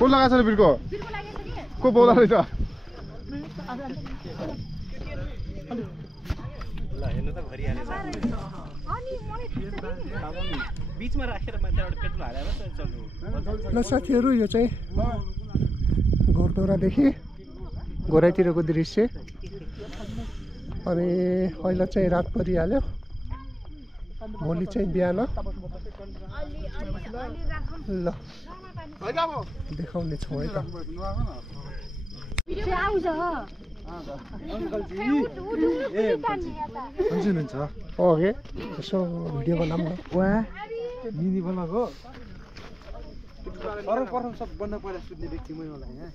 को लगाएको छ बिर्को को बोला रहेछ ल हेर्नु त भरिहाले बीचमा राखेर मान्छेबाट पेट्रोल हालेर चल्नु ल साथीहरू यो चाहिँ घोरदोरादेखि घोराइतिरको दृश्य अनि अहिले चाहिँ रात परिहाल्यो भोलि चाहिँ बिहान ल देखाउने छौँ है त हुन्छ ओके यसो भिडियो बनाऊँ न वा मिनी बनाएको अरू प्रथम सबभन्दा पहिला सुत्ने व्यक्ति मै होला यहाँ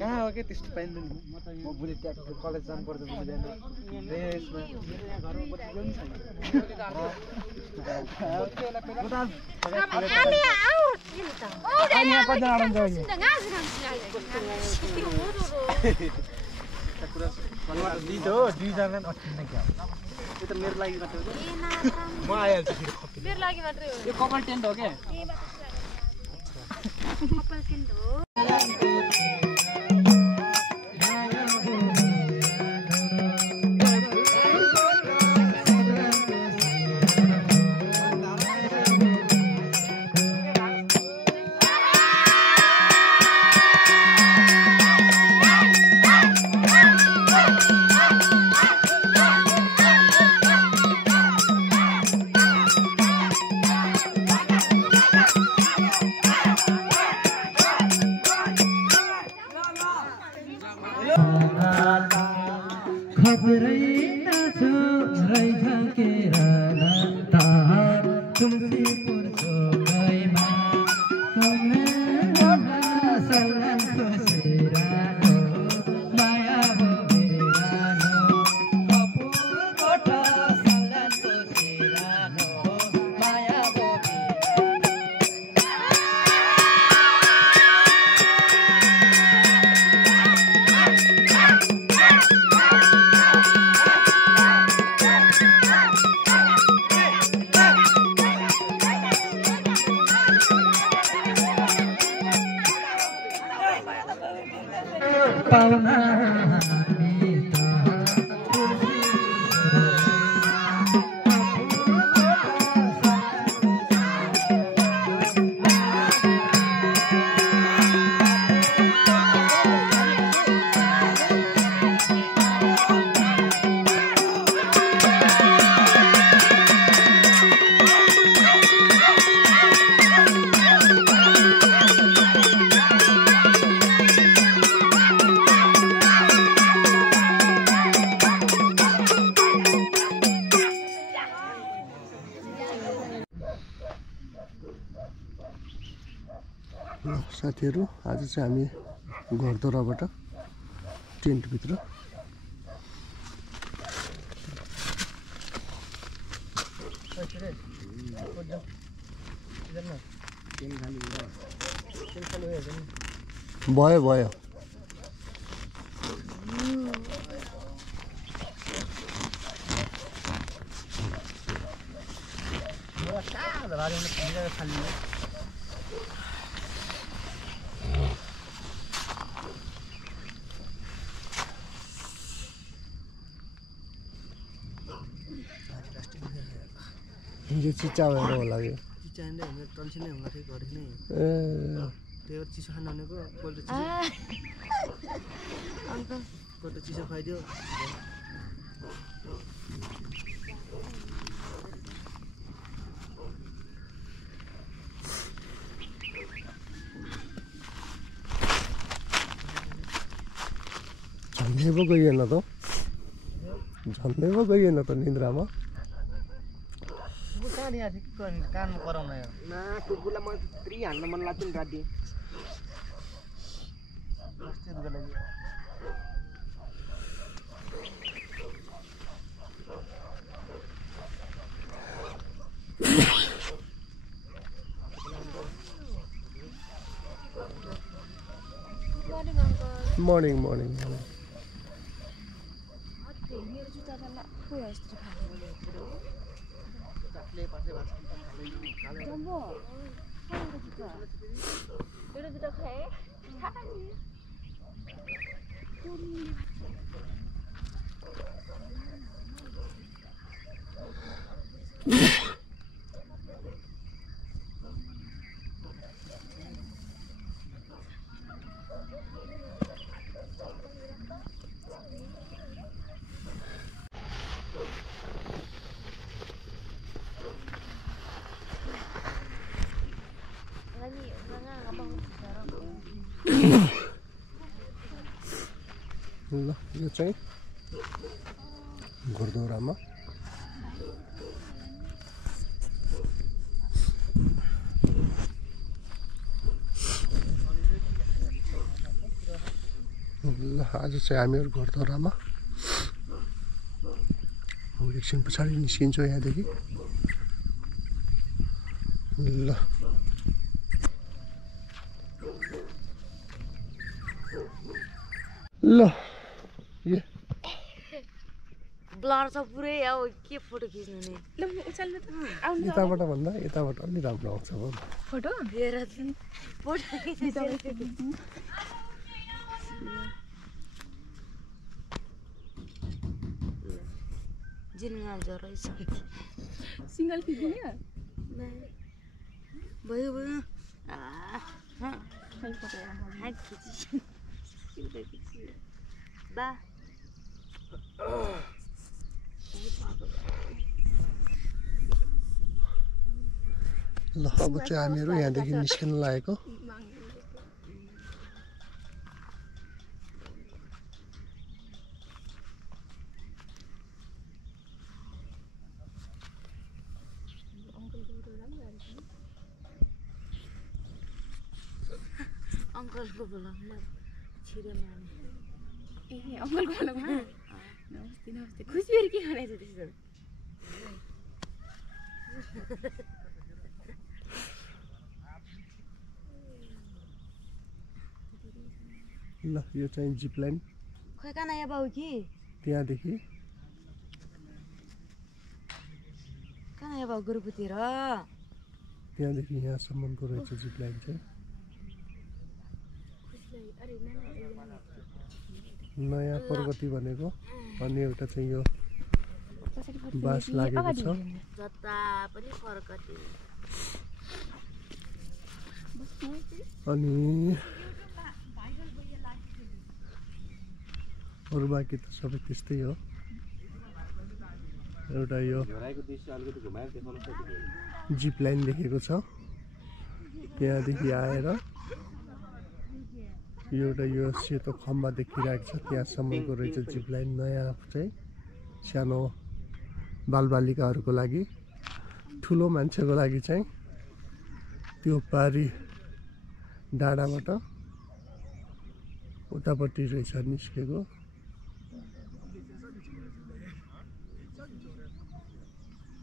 कहाँ हो के त्यस्तो पाइँदैन म भोलि ट्याक्क कलेज जानु पर्छ बुझ्दैन रेसमा मेरो लागि मात्रै म आइहाल्छु मेरो लागि मात्रै हो यो कपाल टेन्ट हो क्या कपाल टेन्ट हो साथीहरू आज चाहिँ हामी घरदोराबाट टेन्टभित्र भयो भयो यो चिचा भएर होला यो चिचा नै हुने टन्सी नै हुँदा थियो घरि नै ए त्यो चिसो खान भनेको कोल्ड चिसो अंकल कोल्ड चिसो खाइदियो झन्डै पो गइएन त झन्डै पो गइएन त निन्द्रामा कानमा कराउन ना कुकुरलाई म त्रि हान्न मन लाग्छ नि राति मर्निङ मर्निङ ल यो चाहिँ घोडदौरामा ल आज चाहिँ हामीहरू घोडदौरामा एकछिन पछाडि निस्किन्छौँ यहाँदेखि ल ल ब्लर छ पुरै अब के फोटो खिच्नु नि यताबाट भन्दा यताबाट अलि राम्रो आउँछ फोटो हेर फोटो जिन्ना रहेछ सिंगल खिच्ने भयो भयो बा ल अब चाहिँ हामीहरू यहाँदेखि निस्किन लागेको अङ्कलको भ्लगमा छिरे माने ए अङ्कलको भ्लगमा नमस्ते नमस्ते खुसीहरू के खानेछ त्यसो ल यो चाहिँ जिप लाइन खोइ कहाँ नयाँ बाउ कि त्यहाँदेखि कहाँ नयाँ बाउ गुरुपुतिर त्यहाँदेखि यहाँसम्मको रहेछ जिप लाइन चाहिँ नयाँ प्रगति भनेको अनि एउटा चाहिँ यो बास लागेको छ जता पनि प्रगति अनि अरू बाँकी त सबै त्यस्तै हो एउटा यो जिप लाइन देखेको छ त्यहाँदेखि आएर एउटा यो सेतो खम्बा देखिरहेको छ त्यहाँसम्मको रहेछ जिप लाइन नयाँ चाहिँ सानो बालबालिकाहरूको लागि ठुलो मान्छेको लागि चाहिँ त्यो पारी डाँडाबाट उतापट्टि रहेछ निस्केको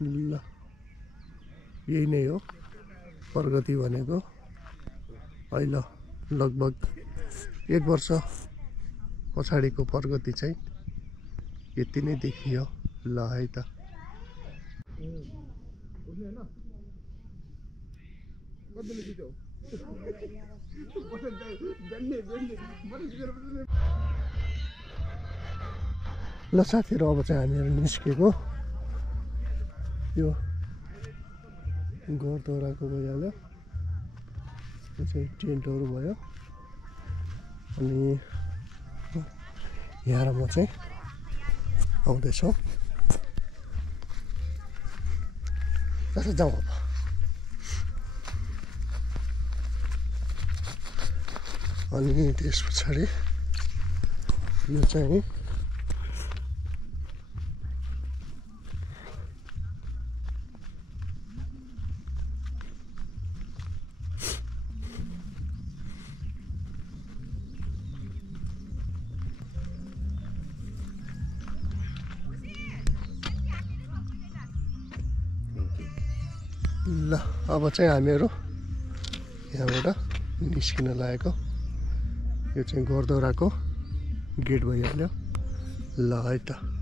ल यही नै हो प्रगति भनेको अहिले लगभग 1 वर्ष पछाडिको प्रगति चाहिँ यति नै देखियो ल है त ल साथीहरू अब चाहिँ हामीहरू निस्केको यो घरदौराको भइहाल्यो यो चाहिँ टेन्टहरू भयो अनि यहाँ र म चाहिँ आउँदैछौँ त्यसो जाउँ अब अनि त्यस पछाडि यो चाहिँ ल अब चाहिँ हामीहरू यहाँबाट निस्किन लागेको यो चाहिँ घरदौराको गेट भइहाल्यो ल है त